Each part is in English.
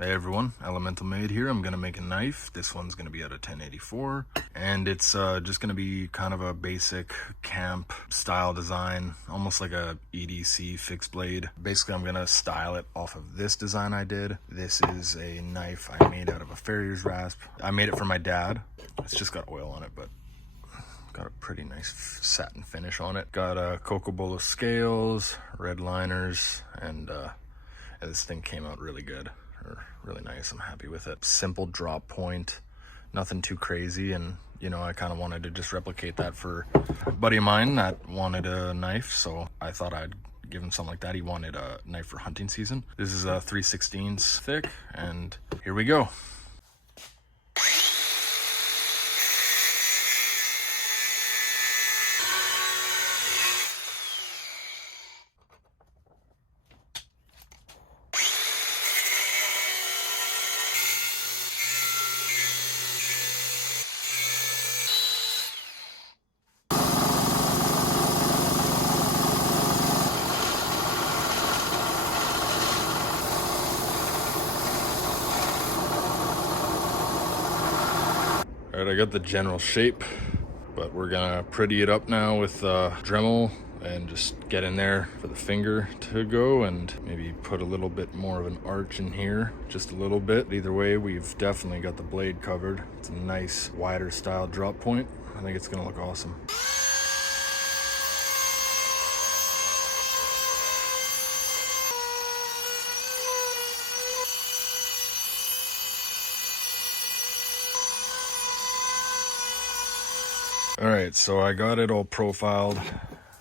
Hey everyone, Elemental Made here. I'm gonna make a knife. This one's gonna be at a 1084, and it's just gonna be kind of a basic camp style design, almost like a EDC fixed blade. Basically, I'm gonna style it off of this design I did. This is a knife I made out of a farrier's rasp. I made it for my dad. It's just got oil on it, but got a pretty nice satin finish on it. Got a Cocobolo scales, red liners, and this thing came out really good. Really nice. I'm happy with it. Simple drop point, nothing too crazy, and you know, I kind of wanted to just replicate that for a buddy of mine that wanted a knife, so I thought I'd give him something like that. He wanted a knife for hunting season. This is a 3/16 thick, and here we go. All right, I got the general shape, but we're gonna pretty it up now with Dremel and just get in there for the finger to go, and maybe put a little bit more of an arch in here, just a little bit. Either way, we've definitely got the blade covered. It's a nice wider style drop point. I think it's gonna look awesome. All right, so I got it all profiled.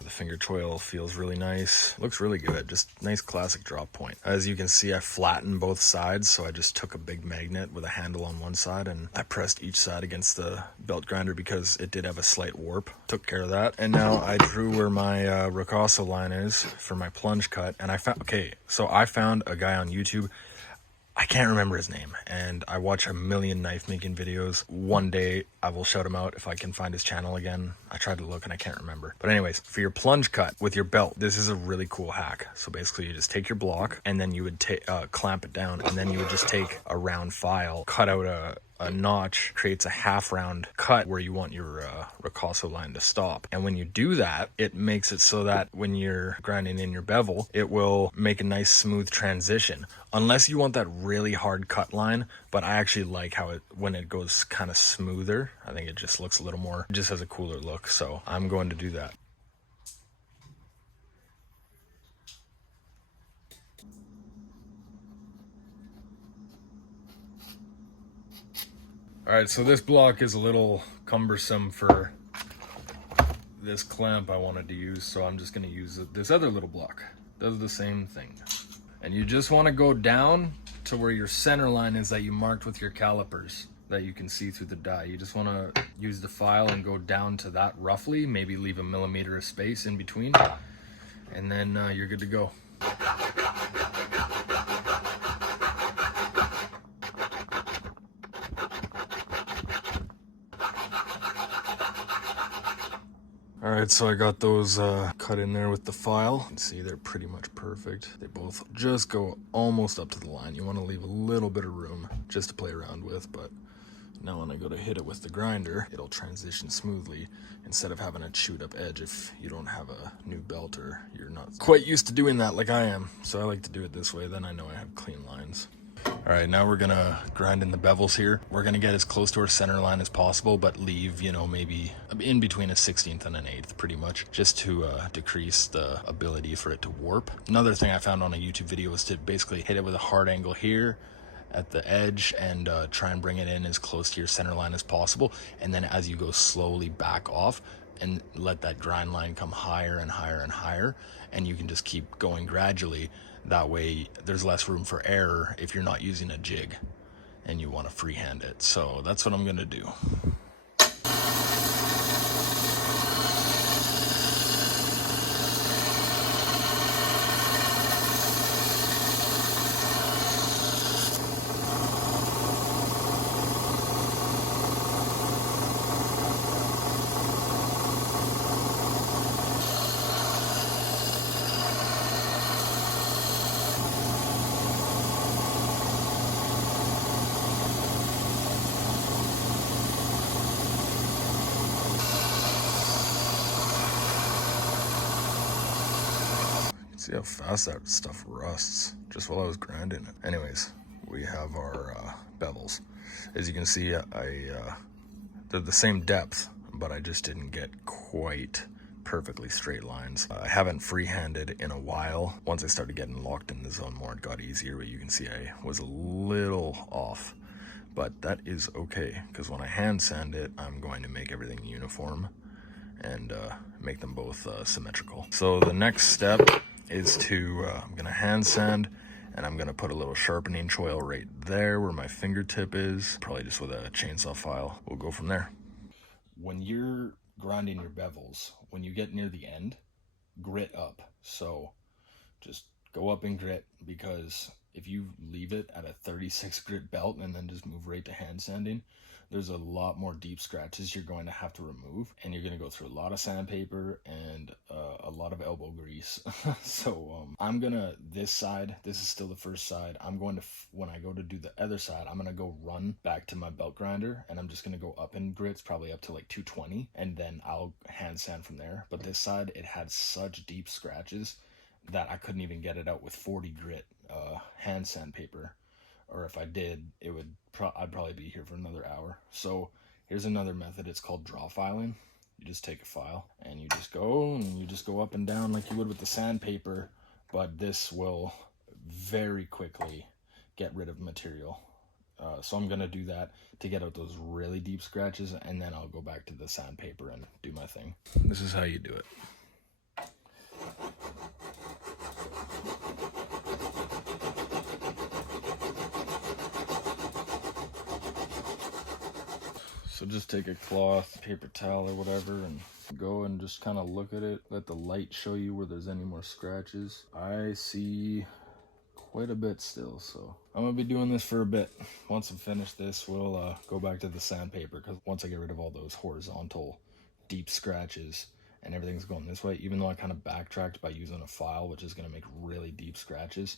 The finger choil feels really nice. Looks really good, just nice classic drop point. As you can see, I flattened both sides, so I just took a big magnet with a handle on one side and I pressed each side against the belt grinder because it did have a slight warp. Took care of that. And now I drew where my Ricasso line is for my plunge cut, and I found a guy on YouTube. I can't remember his name, and I watch a million knife making videos. One day I will shout him out if I can find his channel again. I tried to look and I can't remember. But anyways, for your plunge cut with your belt, this is a really cool hack. So basically you just take your block and then you would clamp it down, and then you would just take a round file, cut out a notch, creates a half round cut where you want your Ricasso line to stop. And when you do that, it makes it so that when you're grinding in your bevel, it will make a nice smooth transition. Unless you want that really hard cut line, but I actually like how when it goes kind of smoother, I think it just looks a little more, it just has a cooler look. So I'm going to do that. All right, so this block is a little cumbersome for this clamp I wanted to use, so I'm just gonna use this other little block. Does the same thing. And you just wanna go down to where your center line is that you marked with your calipers that you can see through the die. You just wanna use the file and go down to that roughly, maybe leave a millimeter of space in between, and then you're good to go. All right, so I got those cut in there with the file. You can see they're pretty much perfect. They both just go almost up to the line. You want to leave a little bit of room just to play around with, but now when I go to hit it with the grinder, it'll transition smoothly instead of having a chewed up edge if you don't have a new belt or you're not quite used to doing that like I am. So I like to do it this way, then I know I have clean lines. All right, now we're gonna grind in the bevels here. We're gonna get as close to our center line as possible, but leave, you know, maybe in between a 16th and an 8th, pretty much, just to decrease the ability for it to warp. Another thing I found on a YouTube video was to basically hit it with a hard angle here at the edge and try and bring it in as close to your center line as possible. And then as you go slowly back off, and let that grind line come higher and higher and higher, and you can just keep going gradually. That way there's less room for error if you're not using a jig and you want to freehand it. So that's what I'm gonna do. See how fast that stuff rusts just while I was grinding it. Anyways, we have our bevels. As you can see, they're the same depth, but I just didn't get quite perfectly straight lines. I haven't freehanded in a while. Once I started getting locked in the zone more, it got easier, but you can see I was a little off. But that is okay, because when I hand sand it, I'm going to make everything uniform and make them both symmetrical. So the next step is to, I'm gonna hand sand, and I'm gonna put a little sharpening choil right there where my fingertip is, probably just with a chainsaw file. We'll go from there. When you're grinding your bevels, when you get near the end, grit up. So just go up and grit, because if you leave it at a 36 grit belt and then just move right to hand sanding, there's a lot more deep scratches you're going to have to remove, and you're going to go through a lot of sandpaper and a lot of elbow grease. So I'm gonna, this side, this is still the first side, I'm going to, when I go to do the other side, I'm gonna go run back to my belt grinder, and I'm just gonna go up in grits, probably up to like 220, and then I'll hand sand from there. But this side, it had such deep scratches that I couldn't even get it out with 40 grit hand sandpaper, or if I did, it would I'd probably be here for another hour. So here's another method. It's called draw filing. You just take a file and you just go up and down like you would with the sandpaper, but this will very quickly get rid of material. So I'm gonna do that to get out those really deep scratches, and then I'll go back to the sandpaper and do my thing. This is how you do it. So just take a cloth, paper towel or whatever, and go and just kind of look at it. Let the light show you where there's any more scratches. I see quite a bit still, so I'm gonna be doing this for a bit. Once I finish this, we'll go back to the sandpaper, because once I get rid of all those horizontal deep scratches and everything's going this way, even though I kind of backtracked by using a file, which is gonna make really deep scratches,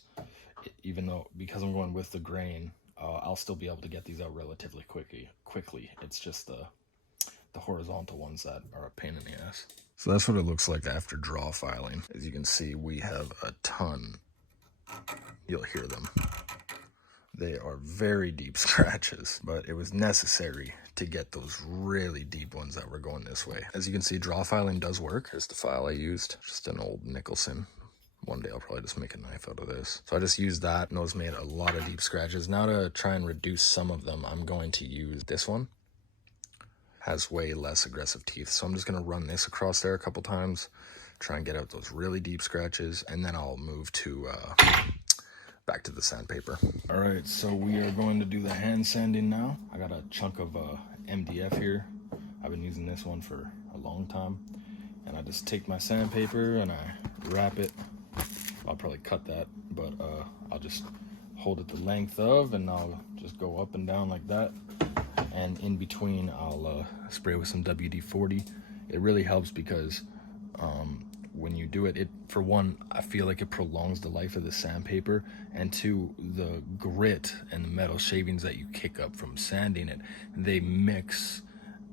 even though, because I'm going with the grain, I'll still be able to get these out relatively quickly. It's just the horizontal ones that are a pain in the ass. So that's what it looks like after draw filing. As you can see, we have a ton. You'll hear them. They are very deep scratches, but it was necessary to get those really deep ones that were going this way. As you can see, draw filing does work. Here's the file I used, just an old Nicholson. One day I'll probably just make a knife out of this. So I just used that, and those made a lot of deep scratches. Now to try and reduce some of them, I'm going to use this one. Has way less aggressive teeth. So I'm just gonna run this across there a couple times, try and get out those really deep scratches, and then I'll move to back to the sandpaper. All right, so we are going to do the hand sanding now. I got a chunk of MDF here. I've been using this one for a long time. And I just take my sandpaper and I wrap it. I'll probably cut that, but I'll just hold it the length of, and I'll just go up and down like that. And in between, I'll spray with some WD-40. It really helps because when you do it, for one, I feel like it prolongs the life of the sandpaper, and two, the grit and the metal shavings that you kick up from sanding it, they mix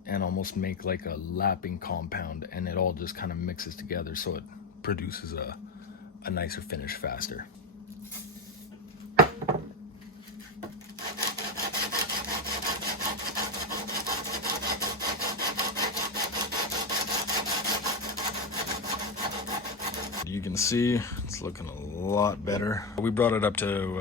and almost make like a lapping compound, and it all just kind of mixes together, so it produces a nicer finish faster. You can see it's looking a lot better. We brought it up to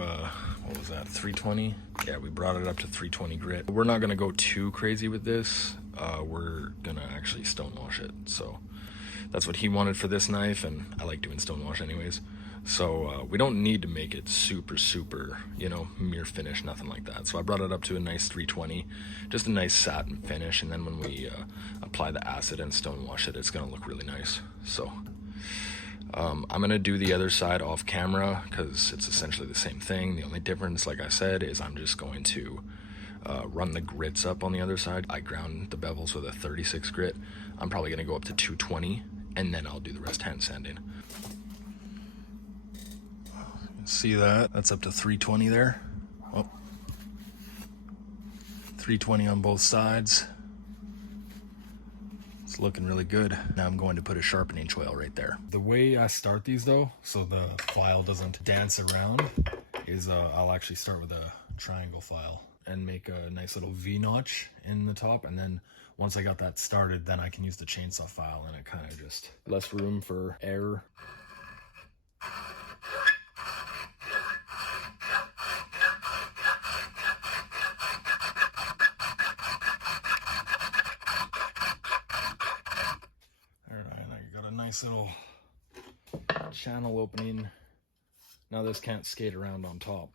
what was that, 320? Yeah, we brought it up to 320 grit. We're not gonna go too crazy with this. We're gonna actually stonewash it. So that's what he wanted for this knife, and I like doing stonewash anyways. So we don't need to make it super, you know, mirror finish, nothing like that. So I brought it up to a nice 320, just a nice satin finish, and then when we apply the acid and stonewash it, it's gonna look really nice. So I'm gonna do the other side off camera because it's essentially the same thing. The only difference, like I said, is I'm just going to run the grits up on the other side. I ground the bevels with a 36 grit. I'm probably gonna go up to 220, and then I'll do the rest hand sanding. See that? That's up to 320 there. Oh. 320 on both sides. It's It's looking really good. Now I'm going to put a sharpening choil right there. The way I start these though, so the file doesn't dance around, is I'll actually start with a triangle file and make a nice little V-notch in the top, and then once I got that started, then I can use the chainsaw file, and it kind of just less room for error. Alright, I got a nice little channel opening. Now this can't skate around on top.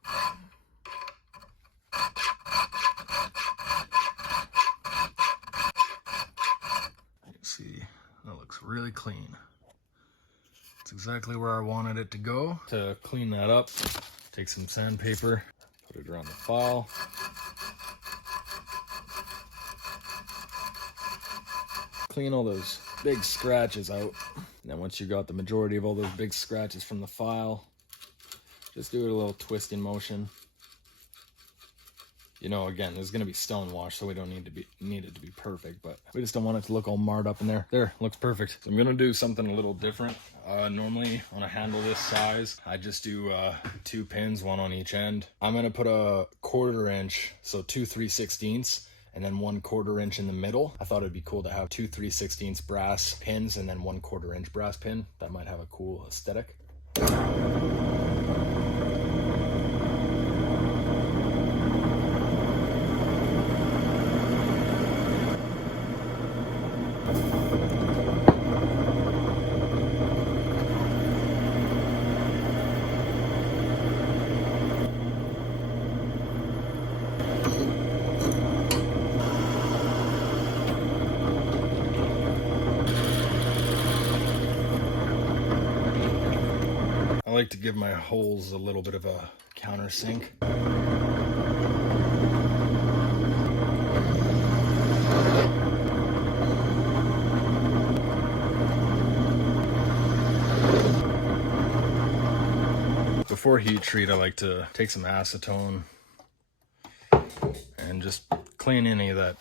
You can see that looks really clean. It's exactly where I wanted it to go. To clean that up, take some sandpaper, put it around the file. Clean all those big scratches out. And then once you got the majority of all those big scratches from the file, just do a little twisting motion. You know, again, there's gonna be stone wash, so we don't need it to be perfect, but we just don't want it to look all marred up in there. There, looks perfect. So I'm gonna do something a little different. Normally on a handle this size, I just do 2 pins, 1 on each end. I'm gonna put a 1/4 inch, so 2 3/16, and then 1/4 inch in the middle. I thought it'd be cool to have 2 3/16 brass pins and then 1/4 inch brass pin. That might have a cool aesthetic. I like to give my holes a little bit of a countersink. Before heat treat, I like to take some acetone and just clean any of that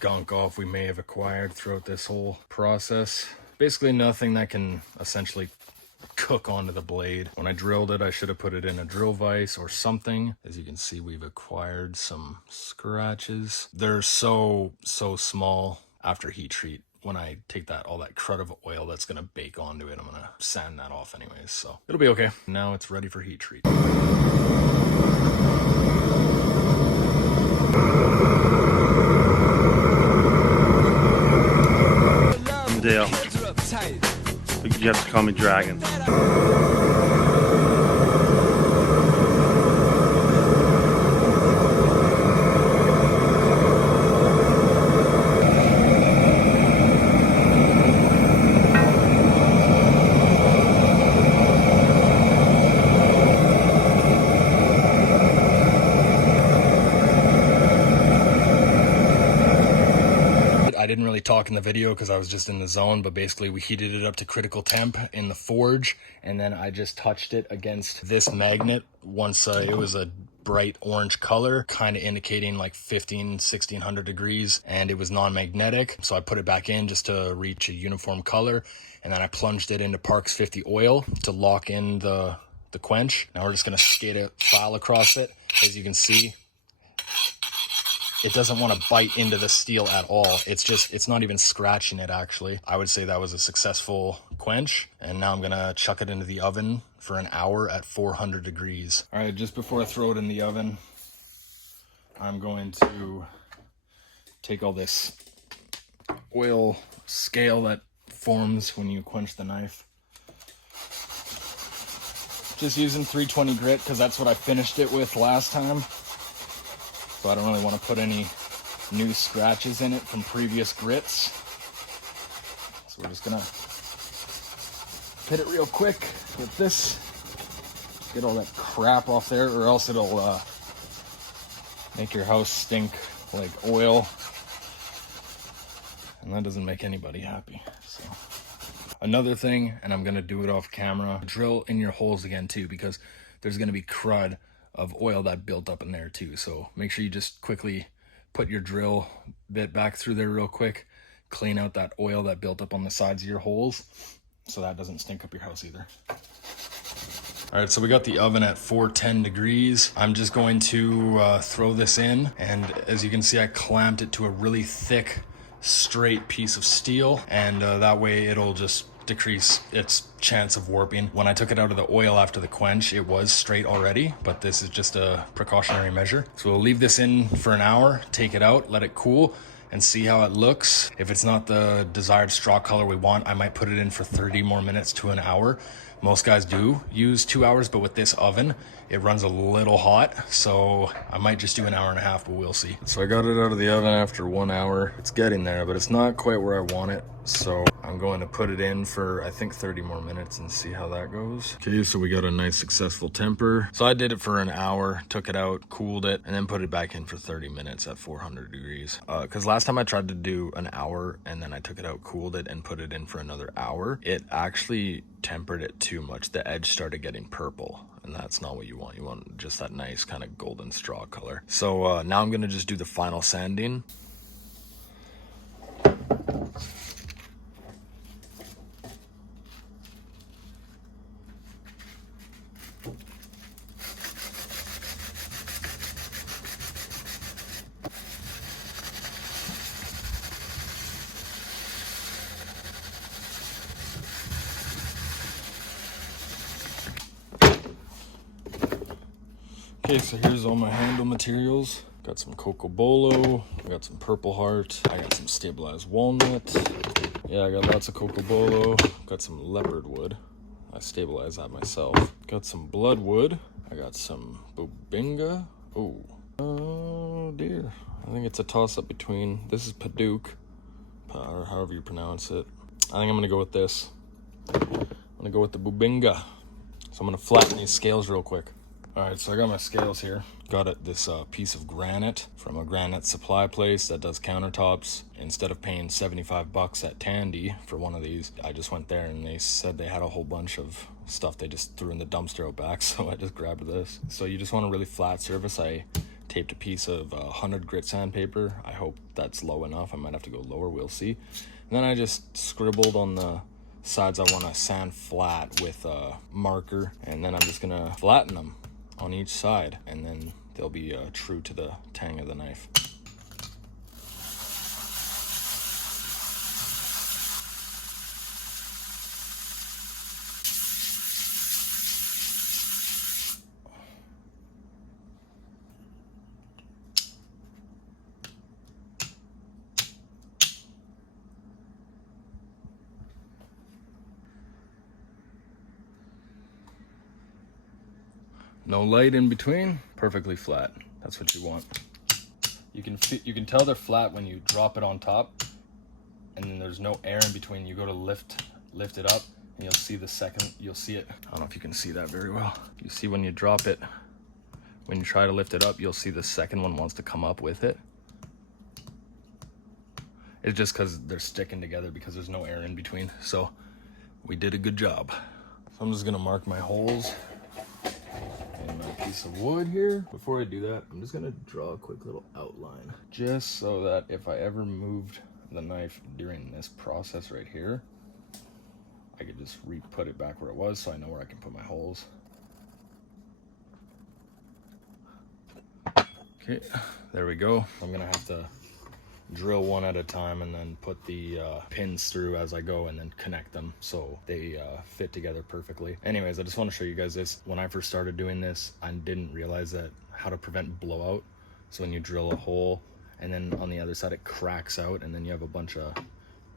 gunk off we may have acquired throughout this whole process. Basically nothing that can essentially cook onto the blade. When I drilled it, I should have put it in a drill vise or something. As you can see, we've acquired some scratches. They're so small. After heat treat, when I take that all that crud of oil that's gonna bake onto it, I'm gonna sand that off anyways, so it'll be okay. Now it's ready for heat treat. Dale. You have to call me Dragon. I didn't really talk in the video because I was just in the zone, but basically we heated it up to critical temp in the forge, and then I just touched it against this magnet once it was a bright orange color, kind of indicating like 1600 degrees, and it was non-magnetic. So I put it back in just to reach a uniform color, and then I plunged it into Parks 50 oil to lock in the quench. Now we're just gonna skate a file across it. As you can see, it doesn't want to bite into the steel at all. It's not even scratching it, actually. I would say that was a successful quench. And now I'm gonna chuck it into the oven for an hour at 400 degrees. All right, just before I throw it in the oven, I'm going to take all this oil scale that forms when you quench the knife. Just using 320 grit because that's what I finished it with last time. So I don't really want to put any new scratches in it from previous grits. So we're just gonna hit it real quick with this. Get all that crap off there, or else it'll make your house stink like oil. And that doesn't make anybody happy. So another thing, and I'm gonna do it off camera, drill in your holes again too, because there's gonna be crud of oil that built up in there too. So make sure you just quickly put your drill bit back through there real quick, clean out that oil that built up on the sides of your holes so that doesn't stink up your house either. All right, so we got the oven at 410 degrees. I'm just going to throw this in, and as you can see, I clamped it to a really thick, straight piece of steel, and that way it'll just decrease its chance of warping. When I took it out of the oil after the quench, it was straight already, but this is just a precautionary measure. So we'll leave this in for an hour, take it out, let it cool, and see how it looks. If it's not the desired straw color we want, I might put it in for 30 more minutes to an hour. Most guys do use 2 hours, but with this oven, it runs a little hot, so I might just do an hour and a half, but we'll see. So I got it out of the oven after 1 hour. It's getting there, but it's not quite where I want it. So I'm going to put it in for, I think, 30 more minutes and see how that goes. Okay, so we got a nice successful temper. So I did it for an hour, took it out, cooled it, and then put it back in for 30 minutes at 400 degrees. Because last time I tried to do an hour and then I took it out, cooled it, and put it in for another hour, it actually tempered it too much. The edge started getting purple, and that's not what you want. You want just that nice kind of golden straw color. So now I'm gonna just do the final sanding. Okay, so here's all my handle materials. Got some Cocobolo, I got some Purple Heart, I got some stabilized walnut. Yeah, I got lots of Cocobolo, got some leopard wood. I stabilized that myself. Got some bloodwood, I got some Bubinga. Oh dear. I think it's a toss up between, this is Padauk, or however you pronounce it. I think I'm gonna go with this. I'm gonna go with the Bubinga. So I'm gonna flatten these scales real quick. All right, so I got my scales here. Got this piece of granite from a granite supply place that does countertops. Instead of paying 75 bucks at Tandy for one of these, I just went there and they said they had a whole bunch of stuff they just threw in the dumpster out back, so I just grabbed this. So you just want a really flat surface. I taped a piece of 100 grit sandpaper. I hope that's low enough. I might have to go lower, we'll see. And then I just scribbled on the sides I want to sand flat with a marker, and then I'm just gonna flatten them on each side, and then they'll be true to the tang of the knife. No light in between, perfectly flat. That's what you want. You can tell they're flat when you drop it on top, and then there's no air in between. You go to lift it up, and you'll see the second, you'll see it. I don't know if you can see that very well. You see when you drop it, when you try to lift it up, you'll see the second one wants to come up with it. It's just because they're sticking together because there's no air in between. So we did a good job. So I'm just gonna mark my holes in my piece of wood here. Before I do that, I'm just gonna draw a quick little outline, just so that if I ever moved the knife during this process right here, I could just re-put it back where it was, so I know where I can put my holes. Okay, there we go. I'm gonna have to drill one at a time and then put the pins through as I go and then connect them so they fit together perfectly. Anyways, I just want to show you guys this. When I first started doing this, I didn't realize that how to prevent blowout. So when you drill a hole and then on the other side it cracks out and then you have a bunch of,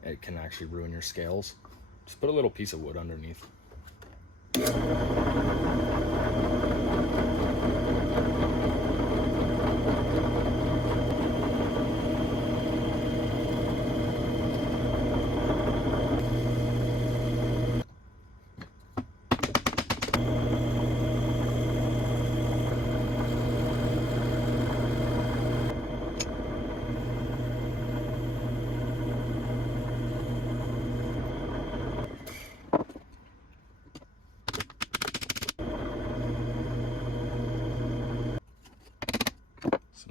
it can actually ruin your scales. Just put a little piece of wood underneath.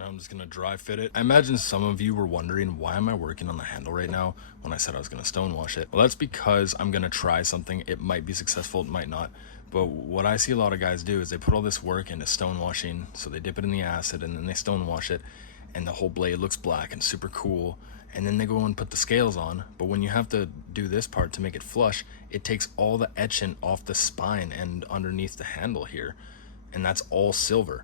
I'm just gonna dry fit it. I imagine some of you were wondering, why am I working on the handle right now when I said I was gonna stonewash it? Well, that's because I'm gonna try something. It might be successful, it might not. But what I see a lot of guys do is they put all this work into stonewashing. So they dip it in the acid and then they stonewash it, and the whole blade looks black and super cool. And then they go and put the scales on. But when you have to do this part to make it flush, it takes all the etchant off the spine and underneath the handle here. And that's all silver.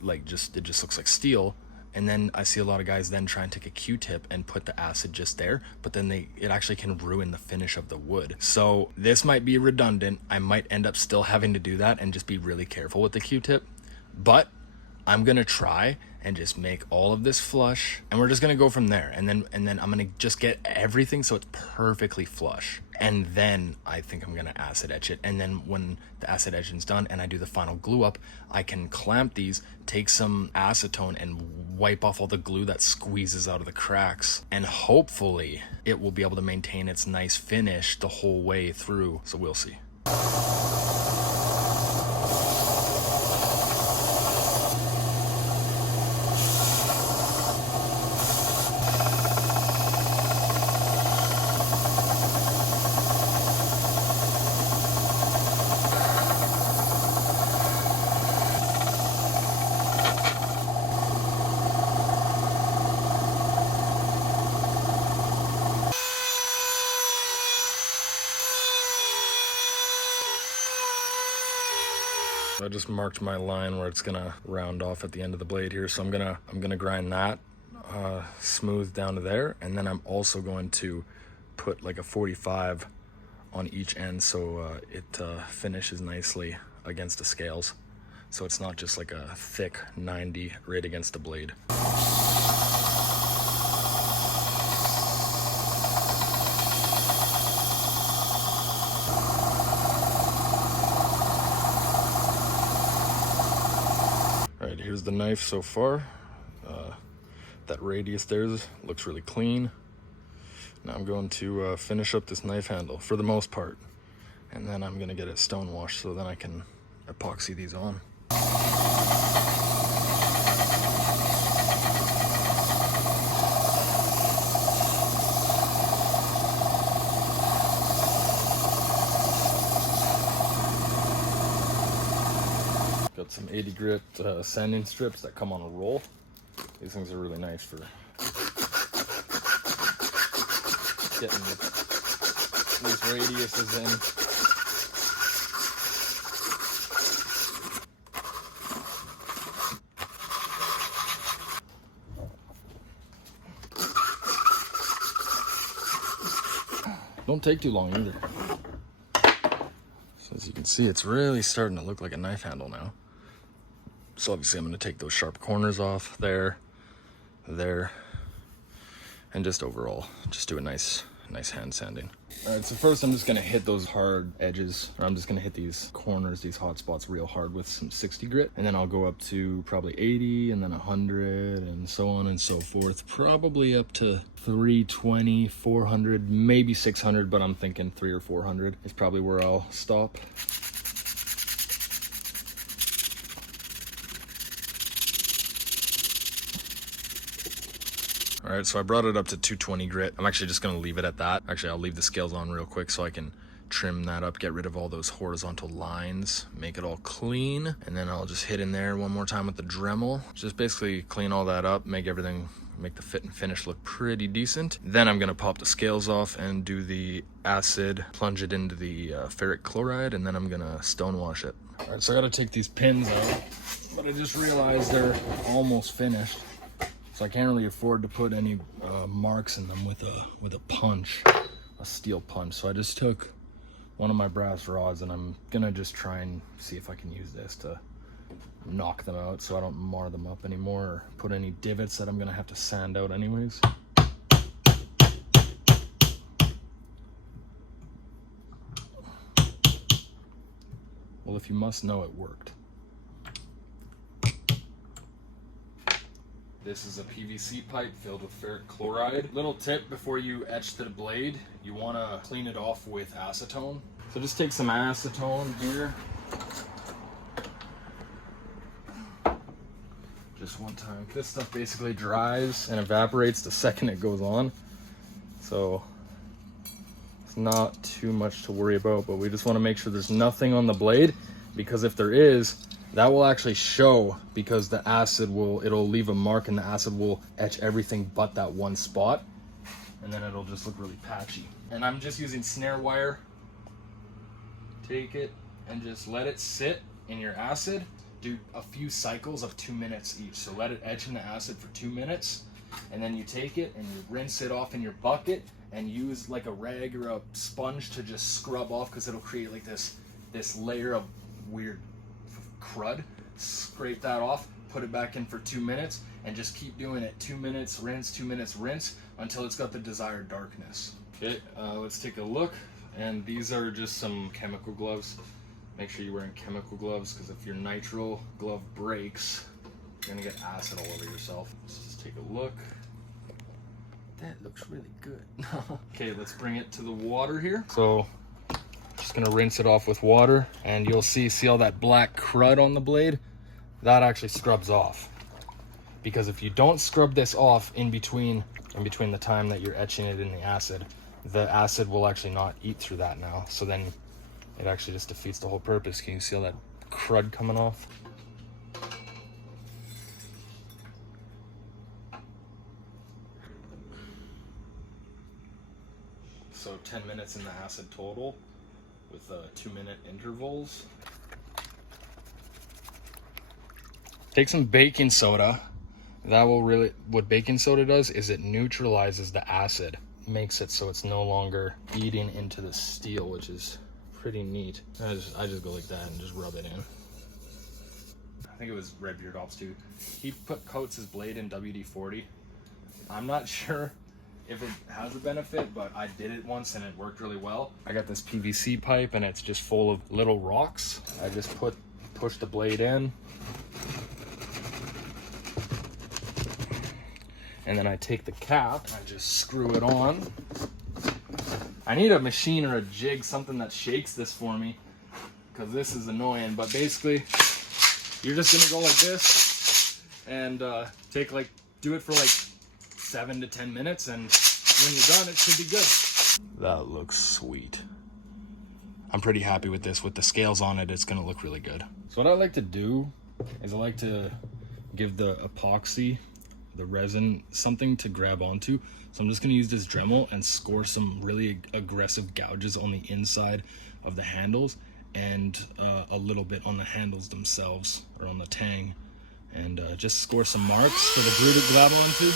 Like, it just looks like steel. And then I see a lot of guys then try and take a Q-tip and put the acid just there, but then it actually can ruin the finish of the wood. So this might be redundant. I might end up still having to do that and just be really careful with the Q-tip, but I'm gonna try and just make all of this flush, and we're just gonna go from there. And then I'm gonna just get everything so it's perfectly flush. And then I think I'm gonna acid etch it. And then when the acid etching's done and I do the final glue up, I can clamp these, take some acetone and wipe off all the glue that squeezes out of the cracks. And hopefully it will be able to maintain its nice finish the whole way through. So we'll see. I just marked my line where it's gonna round off at the end of the blade here, so I'm gonna grind that smooth down to there, and then I'm also going to put like a 45 on each end so it finishes nicely against the scales, so it's not just like a thick 90 right against the blade. Here's the knife so far. That radius there looks really clean. Now I'm going to finish up this knife handle for the most part, and then I'm gonna get it stonewashed so then I can epoxy these on. Got some 80 grit sanding strips that come on a roll. These things are really nice for getting these radiuses in. Don't take too long either. So as you can see, it's really starting to look like a knife handle now. So obviously I'm going to take those sharp corners off there, and just overall, just do a nice hand sanding. All right, so first I'm just going to hit those hard edges, or I'm just going to hit these corners, these hot spots real hard with some 60 grit, and then I'll go up to probably 80 and then 100 and so on and so forth, probably up to 320, 400, maybe 600, but I'm thinking 300 or 400 is probably where I'll stop. All right, so I brought it up to 220 grit. I'm actually just gonna leave it at that. Actually, I'll leave the scales on real quick so I can trim that up, get rid of all those horizontal lines, make it all clean, and then I'll just hit in there one more time with the Dremel. Just basically clean all that up, make the fit and finish look pretty decent. Then I'm gonna pop the scales off and do the acid, plunge it into the ferric chloride, and then I'm gonna stonewash it. All right, so I gotta take these pins out, but I just realized they're almost finished. So I can't really afford to put any marks in them with a punch, a steel punch. So I just took one of my brass rods, and I'm gonna just try and see if I can use this to knock them out so I don't mar them up anymore or put any divots that I'm gonna have to sand out anyways. Well, if you must know, it worked. This is a PVC pipe filled with ferric chloride. Little tip before you etch the blade, you want to clean it off with acetone. So just take some acetone here. just one time. This stuff basically dries and evaporates the second it goes on. So it's not too much to worry about, but we just want to make sure there's nothing on the blade, because if there is, that will actually show, because the acid it'll leave a mark and the acid will etch everything but that one spot. And then it'll just look really patchy. And I'm just using snare wire. Take it and just let it sit in your acid. Do a few cycles of 2 minutes each. So let it etch in the acid for 2 minutes. And then you take it and you rinse it off in your bucket and use like a rag or a sponge to just scrub off, because it'll create like this layer of weird crud. Scrape that off, put it back in for 2 minutes, and just keep doing it. 2 minutes, rinse, 2 minutes, rinse, until it's got the desired darkness. Okay, let's take a look. And these are just some chemical gloves. Make sure you're wearing chemical gloves, because if your nitrile glove breaks, you're gonna get acid all over yourself. Let's just take a look. That looks really good. Okay, let's bring it to the water here. So, just gonna rinse it off with water, and you'll see all that black crud on the blade? That actually scrubs off. Because if you don't scrub this off in between the time that you're etching it in the acid will actually not eat through that now. So then it actually just defeats the whole purpose. Can you see all that crud coming off? So 10 minutes in the acid total with 2-minute intervals. Take some baking soda. That will really, what baking soda does is it neutralizes the acid, makes it so it's no longer eating into the steel, which is pretty neat. I just go like that and just rub it in. I think it was Red Beard Ops too. He coats his blade in WD-40. I'm not sure if it has a benefit, but I did it once and it worked really well. I got this PVC pipe and it's just full of little rocks. I just push the blade in. And then I take the cap, I just screw it on. I need a machine or a jig, something that shakes this for me, because this is annoying. But basically, you're just gonna go like this and do it for like 7 to 10 minutes, and when you're done, it should be good. That looks sweet. I'm pretty happy with this. With the scales on it, it's gonna look really good. So what I like to do is I like to give the epoxy, the resin, something to grab onto. So I'm just gonna use this Dremel and score some really aggressive gouges on the inside of the handles, and a little bit on the handles themselves, or on the tang, and just score some marks for the glue to grab onto.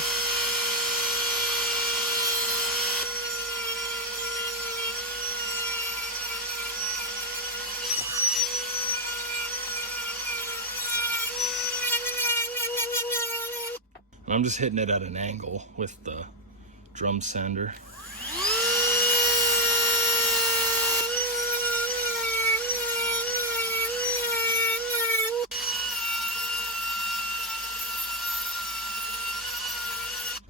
I'm just hitting it at an angle with the drum sander.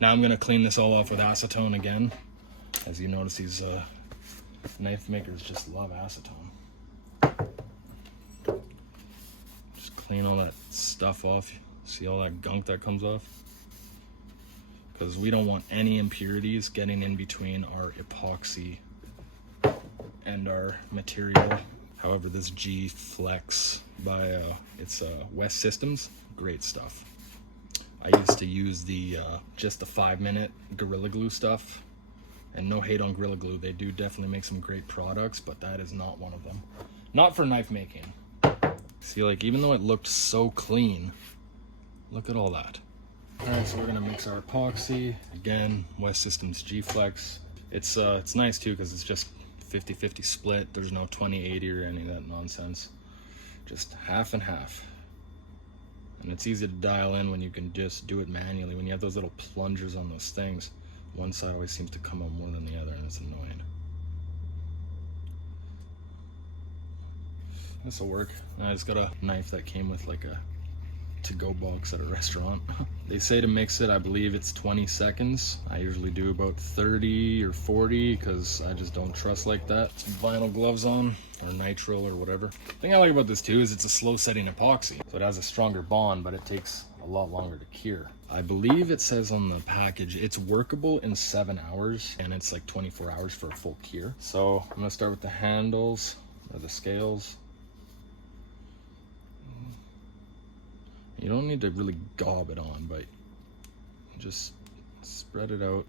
Now I'm gonna clean this all off with acetone again. As you notice, these knife makers just love acetone. Just clean all that stuff off. See all that gunk that comes off? Because we don't want any impurities getting in between our epoxy and our material. However, this G Flex by it's West Systems, great stuff. I used to use the just the 5-minute Gorilla Glue stuff, and no hate on Gorilla Glue, they do definitely make some great products, but that is not one of them. Not for knife making. See, like, even though it looked so clean, look at all that. Alright, so we're gonna mix our epoxy. Again, West Systems G Flex. It's nice too, because it's just 50-50 split. There's no 20-80 or any of that nonsense. Just half and half. And it's easy to dial in when you can just do it manually. When you have those little plungers on those things, one side always seems to come up more than the other, and it's annoying. This will work. I just got a knife that came with like a to-go box at a restaurant. They say to mix it, I believe it's 20 seconds. I usually do about 30 or 40 because I just don't trust like that. Some vinyl gloves on, or nitrile or whatever. The thing I like about this too is it's a slow setting epoxy. So it has a stronger bond, but it takes a lot longer to cure. I believe it says on the package it's workable in 7 hours, and it's like 24 hours for a full cure. So I'm gonna start with the handles or the scales. You don't need to really gob it on, but just spread it out.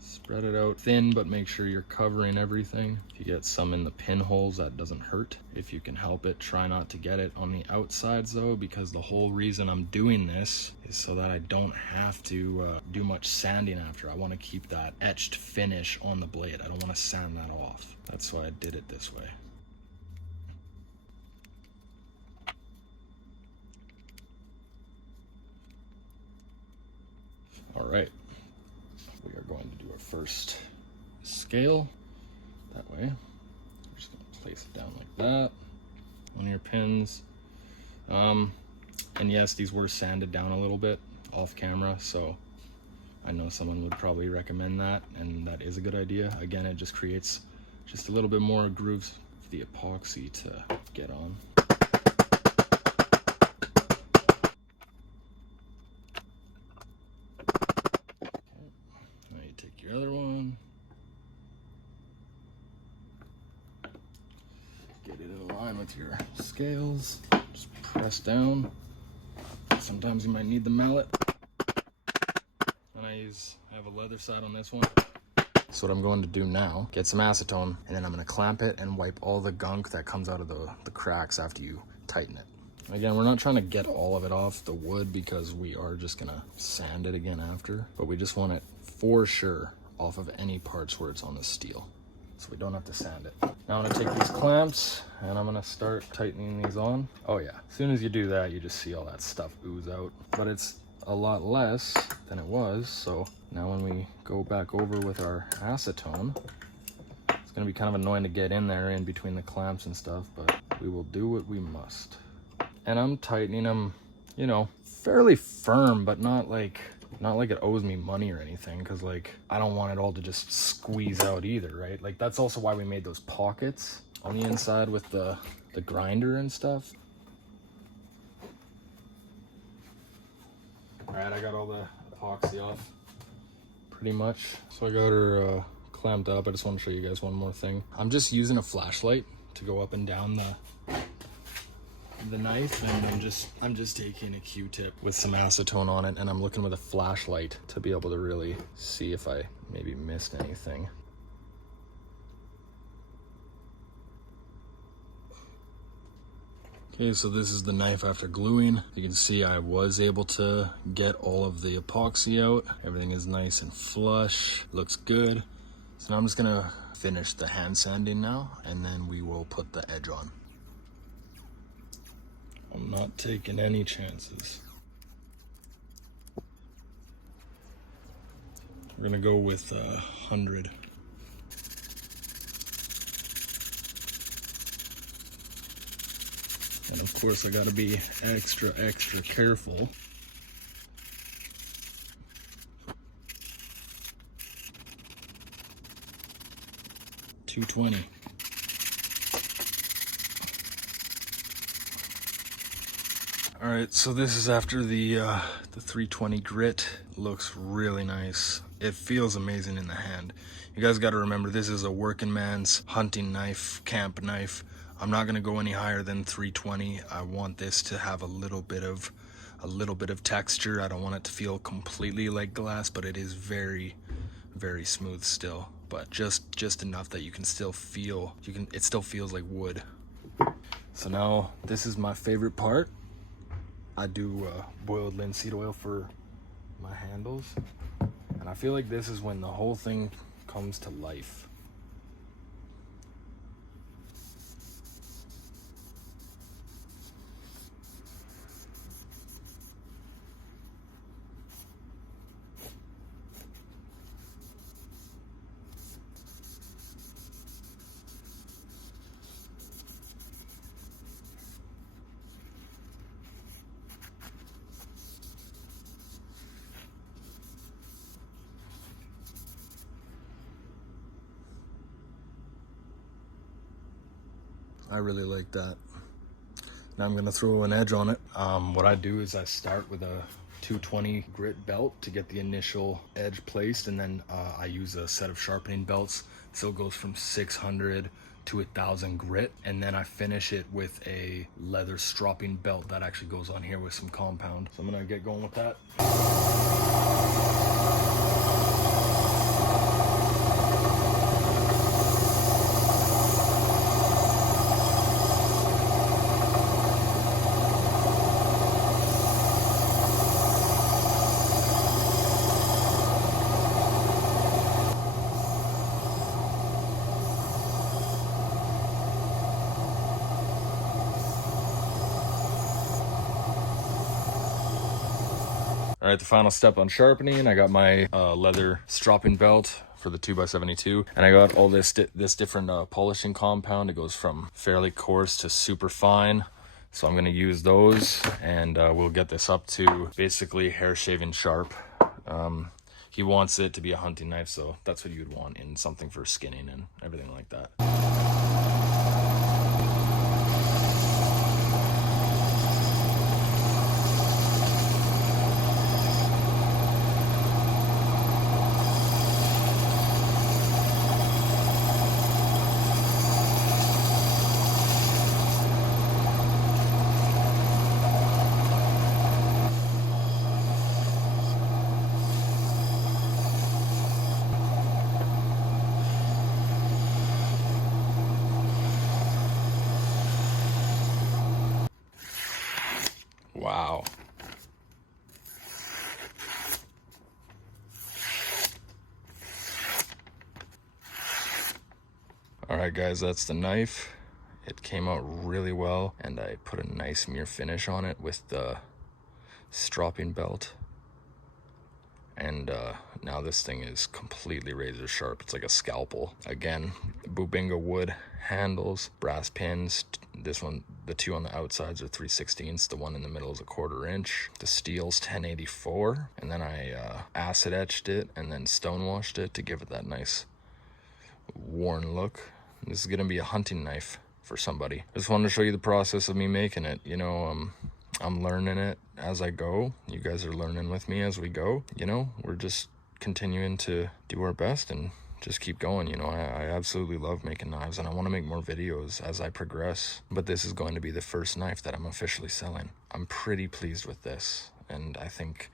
Spread it out thin, but make sure you're covering everything. If you get some in the pinholes, that doesn't hurt. If you can help it, try not to get it on the outsides though, because the whole reason I'm doing this is so that I don't have to do much sanding after. I want to keep that etched finish on the blade. I don't want to sand that off. That's why I did it this way. All right. We are going to do our first scale that way. We're just going to place it down like that on your pins. And yes, these were sanded down a little bit off camera, so I know someone would probably recommend that, and that is a good idea. Again, it just creates just a little bit more grooves for the epoxy to get on. Your other one, get it in line with your scales, just press down. Sometimes you might need the mallet, and I have a leather side on this one. So what I'm going to do now, get some acetone, and then I'm going to clamp it and wipe all the gunk that comes out of the cracks after you tighten it. Again, we're not trying to get all of it off the wood because we are just gonna sand it again after, but we just want it for sure off of any parts where it's on the steel, so we don't have to sand it. Now I'm gonna take these clamps and I'm gonna start tightening these on. Oh yeah, as soon as you do that, you just see all that stuff ooze out, but it's a lot less than it was. So now when we go back over with our acetone, it's gonna be kind of annoying to get in there in between the clamps and stuff, but we will do what we must. And I'm tightening them, you know, fairly firm, but not like it owes me money or anything, because like I don't want it all to just squeeze out either, right? Like that's also why we made those pockets on the inside with the grinder and stuff. All right, I got all the epoxy off pretty much. So I got her clamped up. I just want to show you guys one more thing. I'm just using a flashlight to go up and down the knife, and I'm just taking a Q-tip with some acetone on it, and I'm looking with a flashlight to be able to really see if I maybe missed anything. Okay, so this is the knife after gluing. You can see I was able to get all of the epoxy out. Everything is nice and flush, looks good. So now I'm just gonna finish the hand sanding now, and then we will put the edge on. I'm not taking any chances. We're gonna go with 100. And of course I gotta be extra careful. $220. All right, so this is after the 320 grit. Looks really nice. It feels amazing in the hand. You guys got to remember, this is a working man's hunting knife, camp knife. I'm not gonna go any higher than 320. I want this to have a little bit of texture. I don't want it to feel completely like glass, but it is very smooth still. But just enough that you can still feel. It still feels like wood. So now this is my favorite part. I do boiled linseed oil for my handles, and I feel like this is when the whole thing comes to life. I really like that. Now I'm gonna throw an edge on it. What I do is I start with a 220 grit belt to get the initial edge placed, and then I use a set of sharpening belts. So it goes from 600 to 1,000 grit, and then I finish it with a leather stropping belt that actually goes on here with some compound. So I'm gonna get going with that. All right, the final step on sharpening, I got my leather stropping belt for the 2x72, and I got all this different polishing compound. It goes from fairly coarse to super fine, so I'm gonna use those, and we'll get this up to basically hair shaving sharp. He wants it to be a hunting knife, so that's what you'd want in something for skinning and everything like that. Wow. All right, guys, that's the knife. It came out really well, and I put a nice mirror finish on it with the stropping belt. And now this thing is completely razor sharp. It's like a scalpel. Again, Bubinga wood handles, brass pins. This one, the two on the outsides are 3/16. The one in the middle is a 1/4 inch. The steel's 1084. And then I acid etched it and then stone washed it to give it that nice worn look. This is gonna be a hunting knife for somebody. I just wanted to show you the process of me making it. You know, I'm learning it as I go. You guys are learning with me as we go. You know, we're just continuing to do our best and just keep going. You know, I absolutely love making knives, and I want to make more videos as I progress. But this is going to be the first knife that I'm officially selling. I'm pretty pleased with this, and I think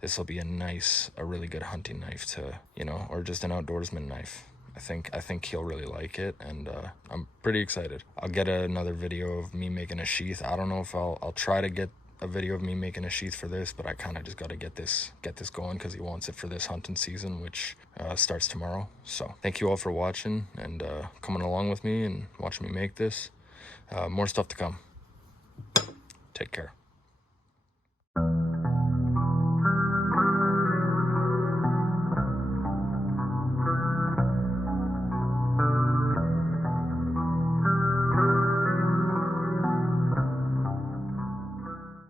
this will be a really good hunting knife to, you know, or just an outdoorsman knife. I think he'll really like it, and I'm pretty excited. I'll get another video of me making a sheath. I don't know if I'll try to get a video of me making a sheath for this, but I kind of just got to get this going because he wants it for this hunting season, which starts tomorrow. So thank you all for watching and coming along with me and watching me make this. More stuff to come. Take care.